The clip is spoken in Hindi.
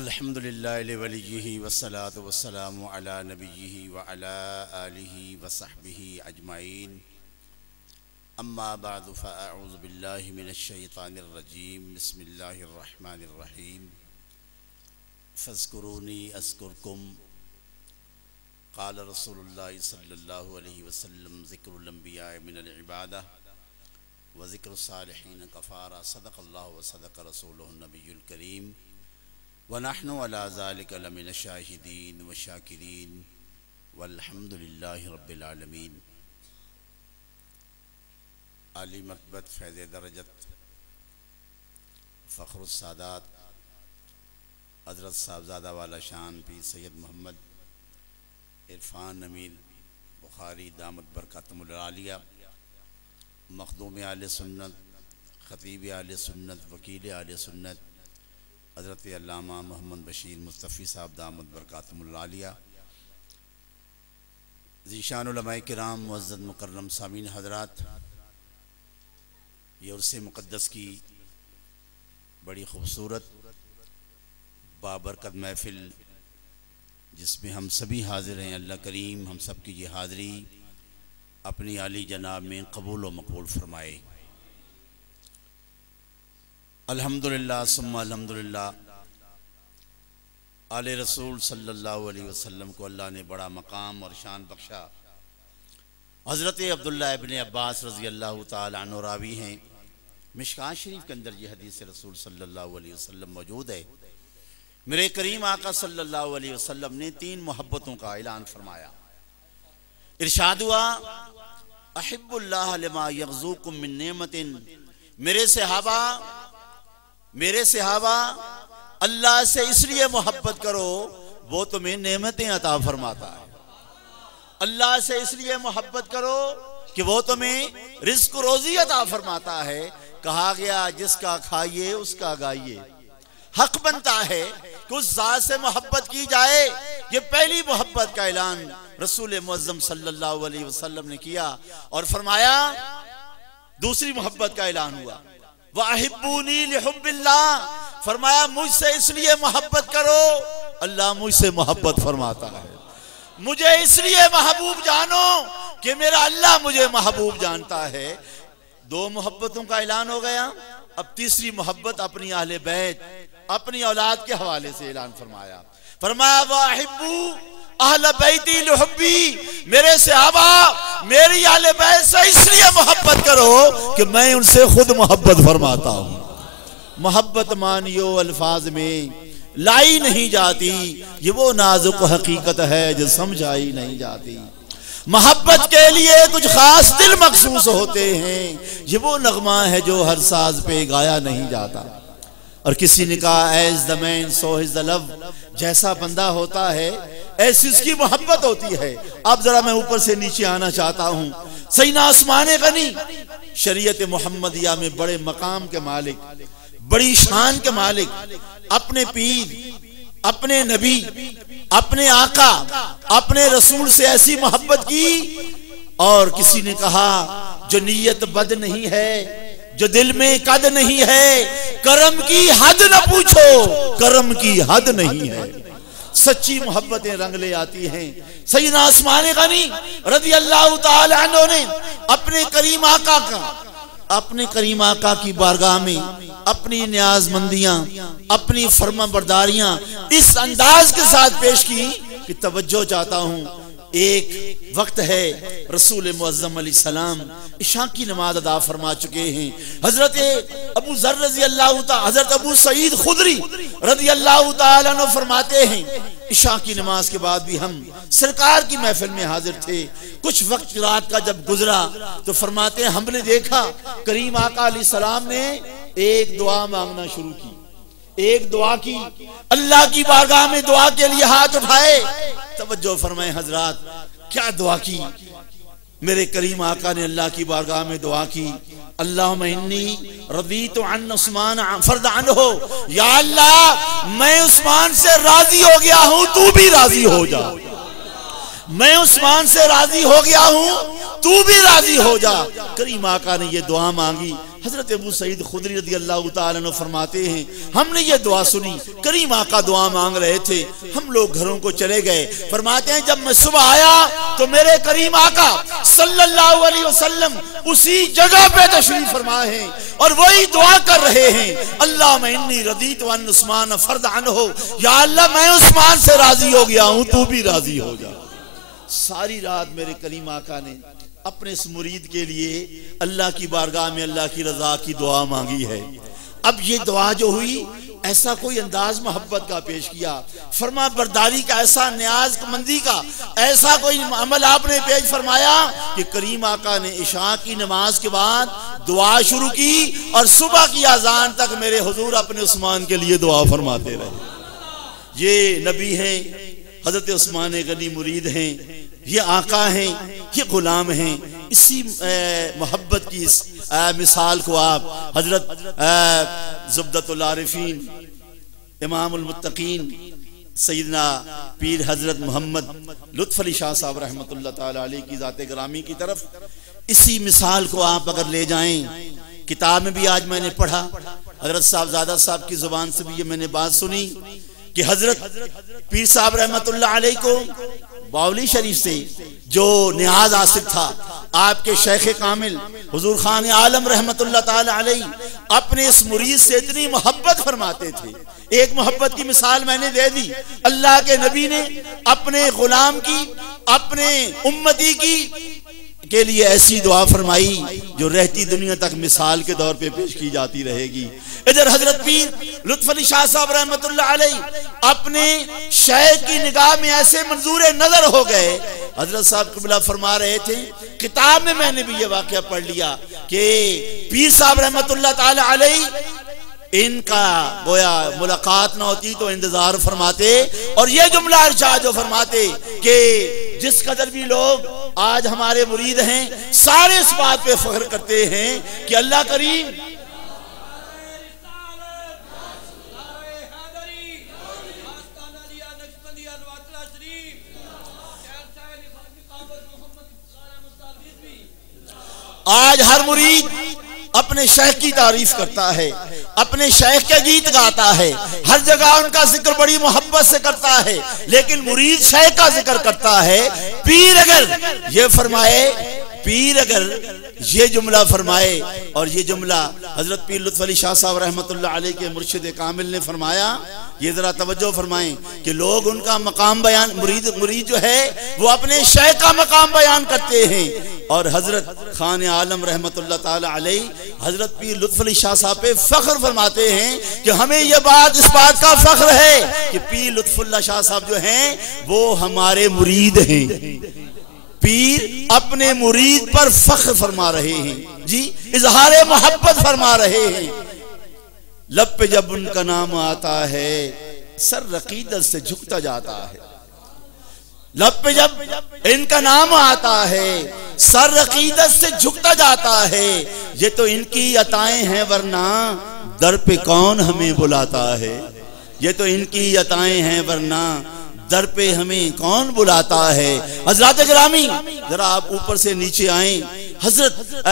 अल्हम्दुलिल्लाहि वलिय्यिही वस्सलातु वस्सलामु अला नबिय्यिही व अला आलिही व सहबिही अजमाइन। अम्मा बअदु फ़अऊज़ु बिल्लाहि मिनश शैतानिर रजीम। बिस्मिल्लाहिर रहमानिर रहीम। फ़ज़्कुरूनी अज़्कुरकुम। क़ाल रसूलुल्लाहि सल्लल्लाहु अलैहि वसल्लम ज़िक्रुल अंबिया'i मिनल इबादह व ज़िक्रुस सालिहीन कफ़ारा। सदक़ल्लाहु व सदक़ रसूलुहुन नबियुल करीम व नहनु अला ज़ालिका लमिन शाहिदीन व शाकिरीन वल्हम्दुलिल्लाहि रब्बिल आलमीन। आली मरतबत फैज़ दरजत फ़ख्रुस सादात हज़रत साहबज़ादा वाला शान पीर सैयद मोहम्मद इरफान अमीर बुखारी दामत बरकातुहुल आलिया, मखदूम आले सुन्नत, ख़तीब आले सुन्नत, वकील आले सुन्नत हज़रत अल्लामा मोहम्मद बशीर मुस्तफ़ी साहब दामत बरकातुहुल आलिया, ज़ीशान उलमाए किराम, मुअज़्ज़ज़ मुकर्रम सामीन हज़रात, ये उर्स मुक़द्दस की बड़ी खूबसूरत बाबरकत महफ़िल जिसमें हम सभी हाज़िर हैं। अल्लाह करीम हम सब की ये हाज़री अपनी आली जनाब में कबूल व मकबूल फरमाए। अल्हम्दुलिल्लाह सुम्मा अल्हम्दुलिल्लाह। आले रसूल सल्लल्लाहु अलैहि वसल्लम को अल्लाह ने बड़ा मकाम और शान बख्शा। हज़रत अब्दुल्लाह इब्न अब्बास रज़ी अल्लाह ताला अन्हु रावी हैं। मिशकात शरीफ के अंदर ये हदीस रसूल सल्लल्लाहु अलैहि वसल्लम मौजूद है। मेरे करीम आका सल्लल्लाहु अलैहि वसल्लम ने 3 मोहब्बतों का ऐलान फरमाया। इरशाद हुआ, अहिब्बुल्लाह लिमा यग़ज़ूकुम मिन नेमतिन। मेरे सहाबा अल्लाह से इसलिए मोहब्बत करो वो तुम्हें नेमतें अता फरमाता है। अल्लाह से इसलिए मोहब्बत करो कि वो तुम्हें रिज़्क़ रोज़ी अता फरमाता है। कहा गया जिसका खाइए उसका गाइए। हक बनता है कि उस ज़ात से मोहब्बत की जाए। ये पहली मोहब्बत का ऐलान रसूल मुअज़्ज़म सल्लल्लाहु अलैहि वसल्लम ने किया और फरमाया दूसरी मोहब्बत का ऐलान हुआ, वाहिब्बूनी लिहुब्बिल्लाह। फरमाया मुझसे इसलिए मोहब्बत करो अल्लाह मुझसे मोहब्बत फरमाता है। मुझे इसलिए महबूब जानो कि मेरा अल्लाह मुझे महबूब जानता है। 2 मोहब्बतों का ऐलान हो गया। अब तीसरी मोहब्बत अपनी अहले बैत, अपनी औलाद के हवाले से ऐलान फरमाया। फरमाया वाहिब्बू अहले बैती लिहुब्बी। मेरे सहाबा मेरी अहले बैत से इसलिए मोहब्बत करो कि मैं उनसे खुद मोहब्बत फरमाता हूँ। मोहब्बत मानियो अल्फाज में लाई नहीं जाती, ये वो नाजुक हकीकत है जो समझाई नहीं जाती। मोहब्बत के लिए कुछ खास दिल मखसूस होते हैं, ये वो नगमा है जो हर साज पे गाया नहीं जाता। और किसी ने कहा as the man so is the love. जैसा बंदा होता है ऐसी उसकी मोहब्बत होती है। अब जरा मैं ऊपर से नीचे आना चाहता हूँ। सैयदना उस्मान गनी शरीयत मुहम्मदिया में बड़े मकाम के मालिक, बड़ी शान के मालिक, अपने पीर, अपने नबी, अपने आका, अपने रसूल से ऐसी मोहब्बत की। और किसी ने कहा जो नीयत बद नहीं है, जो दिल में कद नहीं है, करम की हद न पूछो, करम की हद नहीं है। सच्ची मोहब्बतें रंग ले आती हैं। सैयदना उस्मान गनी रज़ी अल्लाह ताला अन्हु ने अपने करीम आका की बारगाह में अपनी न्याज़मंदियां, अपनी फर्माबरदारियां इस अंदाज के साथ पेश की कि तवज्जो चाहता हूं। एक वक्त है रसूल मुअज़्ज़म अलैहिस्सलाम इशा की नमाज अदा फरमा चुके हैं। हजरत अबू ज़र रज़ी अल्लाह ताला, हजरत अबू सईद खुदरी रज़ी अल्लाह ताला अन्हु फरमाते हैं इशा की नमाज के बाद भी हम सरकार की महफिल में हाजिर थे। कुछ वक्त रात का जब गुजरा तो फरमाते हैं हमने देखा करीम आका अलैहिस्सलाम ने एक दुआ मांगना शुरू की। एक दुआ की, अल्लाह की बारगाह में दुआ के लिए हाथ उठाए। तवज्जो फरमाए हजरात, क्या दुआ की? मेरे करीम आका ने अल्लाह की बारगाह में दुआ की, अल्लाहुम्मा इन्नी रज़ीतु अन उस्मान फर्द अन्हु, या अल्लाह मैं उस्मान से राजी हो गया हूं, तू भी राजी हो जा। मैं उस्मान से राजी हो गया हूं, तू भी राजी हो जा। करीम आका ने ये दुआ मांगी। हजरत अबू सईद खुदरी रज़ी अल्लाह तआला अन्हु फरमाते हैं, हमने ये दुआ सुनी, करीम आका दुआ मांग रहे थे, हम लोग घरों को चले गए। फरमाते हैं जब मैं सुबह आया तो मेरे करीम आका सल्लल्लाहु अलैहि वसल्लम उसी जगह पे तशरीफ फरमा हैं और वही दुआ कर रहे हैं, अल्लाहुम्मा इन्नी रज़ीतु अन उस्मान फर्द अन्हु, या अल्लाह मैं उस्मान से राजी हो गया हूं, तू भी राजी हो जा। सारी रात मेरे करीम आका ने अपने इस मुरीद के लिए अल्लाह की बारगाह में अल्लाह की रजा की दुआ मांगी है। अब ये दुआ जो हुई, ऐसा कोई अंदाज मोहब्बत का पेश किया, फरमा बरदारी का, ऐसा न्याज मंदी का ऐसा कोई अमल आपने पेश फरमाया कि करीम आका ने इशा की नमाज के बाद दुआ शुरू की और सुबह की अजान तक मेरे हुजूर अपने उस्मान के लिए दुआ फरमाते रहे। ये नबी हैं, हजरत उस्मान गनी मुरीद हैं, ये आका हैं, ये गुलाम हैं। इसी मोहब्बत की इस मिसाल को आप हजरत ज़ुब्दतुल आरिफीन इमामुल मुत्तकीन सैयदना पीर हजरत मोहम्मद लुत्फ़ अली शाह साहब रहमतुल्लाह ताला अलैह की ज़ात ग्रामी की तरफ इसी मिसाल को आप अगर ले जाएं, किताब में भी आज मैंने पढ़ा, हजरत साहबजादा साहब की जुबान से भी ये मैंने बात सुनी कि हजरत पीर साहब रहमतुल्लाह अलैह को बावली शरीफ से जो नियाज हासिल था, आपके शेख कामिल हुजूर खान आलम रहमतुल्लाह ताला अलैह अपने इस मुरीद से इतनी मोहब्बत फरमाते थे। एक मोहब्बत की मिसाल मैंने दे दी, अल्लाह के नबी ने अपने गुलाम की, अपने उम्मती की के लिए ऐसी दुआ फरमाई जो रहती दुनिया तक मिसाल के तौर पे पेश की जाती रहेगी। इधर हजरत पीर लुत्फ़ अली शाह साहब रहमतुल्लाह अलैह अपने शेख की निगाह में ऐसे मंजूर नजर हो गए। हजरत साहब क़िबला फरमा रहे थे, किताब में मैंने भी ये वाक़या पढ़ लिया कि पीर साहब रहमतुल्लाह ताला अलैह इनका गोया मुलाकात ना होती तो इंतजार फरमाते, और ये जुमला इरशाद जो फरमाते कि जिस कदर भी लोग आज हमारे मुरीद हैं, सारे इस बात पे फख्र करते हैं कि अल्लाह करीम आज हर मुरीद अपने शेख की तारीफ करता है, अपने शेख के गीत गाता है, हर जगह उनका जिक्र बड़ी मोहब्बत से करता है, लेकिन मुरीद शेख का जिक्र करता है। पीर अगर ये फरमाए, पीर अगर ये जुमला फरमाए, और ये जुमला हजरत पीर लुत्फ़ अली शाह साहब रहमतुल्लाह अलैह के मुर्शिद कामिल ने फरमाया, ये जरा तवज्जो फरमाएं कि लोग उनका मकाम बयान, मुरीद जो है वो अपने शेख का मकाम बयान करते हैं, और हजरत खान आलम रहमतुल्लाह ताला अलैह हजरत पीर लुत्फ़ अली शाह साहब पे फख्र फरमाते हैं कि हमें ये बात, इस बात का फख्र है कि पीर लुत्फ़ुल्लाह शाह साहब जो हैं वो हमारे मुरीद हैं। पीर अपने मुरीद पर फख्र फरमा रहे हैं जी, इजहार मोहब्बत फरमा रहे हैं। लब पे जब उनका नाम आता है सर रकीदत से झुकता जाता है, लब पे जब इनका नाम आता है सर अकीदत से झुकता जाता है। ये तो इनकी अताएं हैं वरना दर पे कौन हमें बुलाता है, ये तो इनकी अताएं हैं वरना दर पे हमें कौन बुलाता है। हजरात गिरामी जरा आप ऊपर से नीचे आए, हजरत